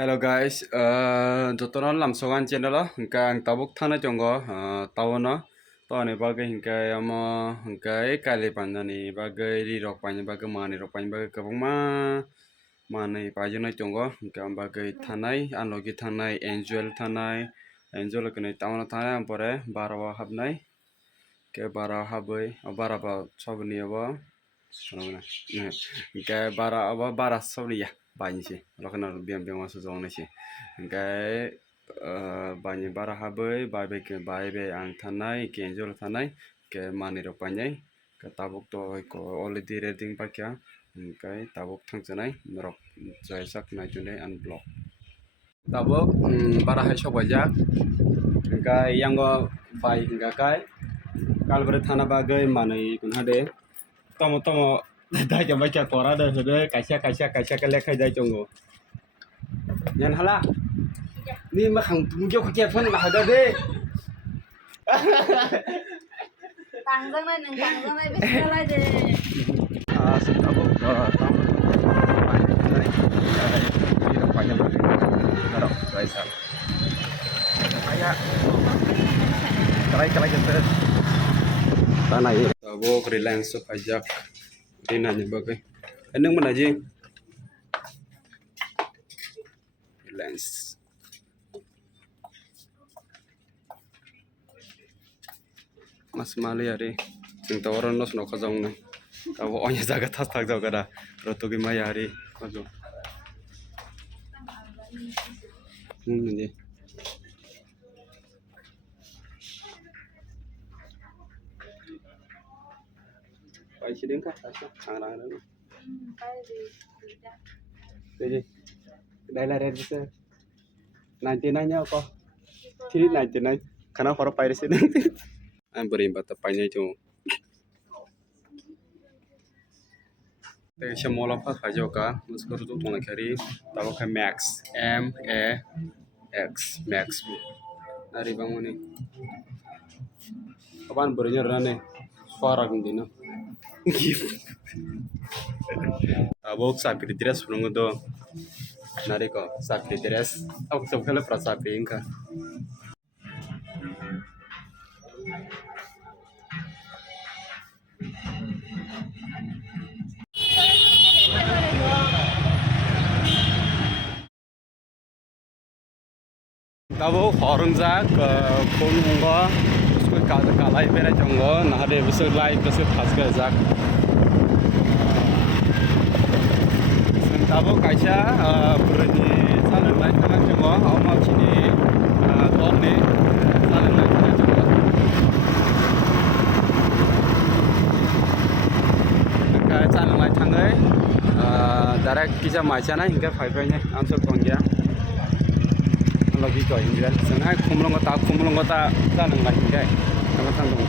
Hello guys, jotono lamsongan channel o hingga ang tabuk thana jongo tawono tawani bagai hingga amo hingga kali pandani bagai rirok pani bagai mani rok pani bagai kabungma mani pajana jongo hingga bagai thanai anlogi thanai angel kene tawono thanai ampore barawa habnai ke bara habai bara ba sabni abo hingga bara abo bara sabni ya banyi sih, kalau kena biang masuk zona sih, hingga banyi bara habai, bayi ang tanai, ke angel tanai, ke mani rok banyi, ke tabuk to ko already reading pakya, hingga tabuk thang cenai, merok jaisak najune unblock. Tabuk bara hai sobajak, hingga yang go bayi hingga kai, kalau berthana bagai mani kun hade, tomo dah coba cek orang dah sudah kaisa kelek kai jongo. Yan hala. Ni makan tunjuk ke phone lah ada deh. Tangjang na bisa lah deh. Setabu tamu. Banyak lagi. Taruh, kaisa. Ayah. Kerai kita. Tanah ini. Tabu freelance pajak. Ini hanya bagai. Endang mana aja? Lens. Mas mali hari. Sing tawaran nos no kazong na. Kau onya jaga tas tak jauh kada. Roto gimana hari? Kazo. Ini. Pai sidin ka? Ang ano? Jadi, dah red bisa. 99 nya apa? 399. Karena para piracy sini. Ang berimbat tapanya itu. Tega mola pa kajo ka, muskor tu tong kari, tahu ke Max, MAX, Max. Nari bangun ni. Kapan berinya rane? Suara gini no. Abok sapi dress punung do nari ko sapi dress abok सब kala prasapi inka tabo horungjak phone hungo उसको कालाई बेरा jongo nahade besok live besok khasga jak tabo kaisa burani salan lai thana jongo awma chini tonni salan lai thana jongo ka salan lai thangai direct kisa maisana hingga phaibai ne answer tongya lagi ko hingga sengai khumlong ta salan lai hingga sama thang dong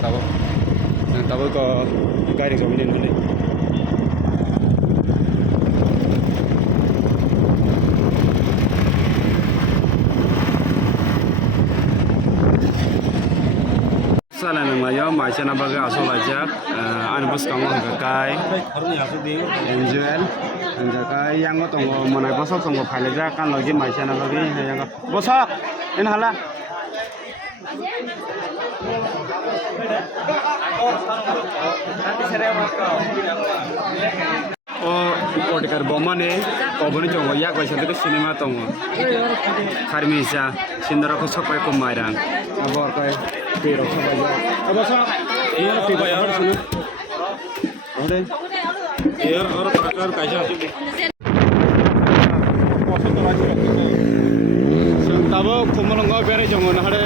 tabo ko gari ko minen mane salah namanya macam apa ke asal aja anbus kamu kai enjoy kai yang itu tunggu mana bosok tunggu file aja kan lagi macam apa lagi yang bosok ini hala oh order bomba nih kobuni tunggu ya kau itu cinema tunggu karmisa sindara kau sokai kumairang abor kai pero sabaja apa sah ini bayar sini ada air और प्रकार कैसा पसंद तो लगी तब कुमलंगा बेरे जंगन हरे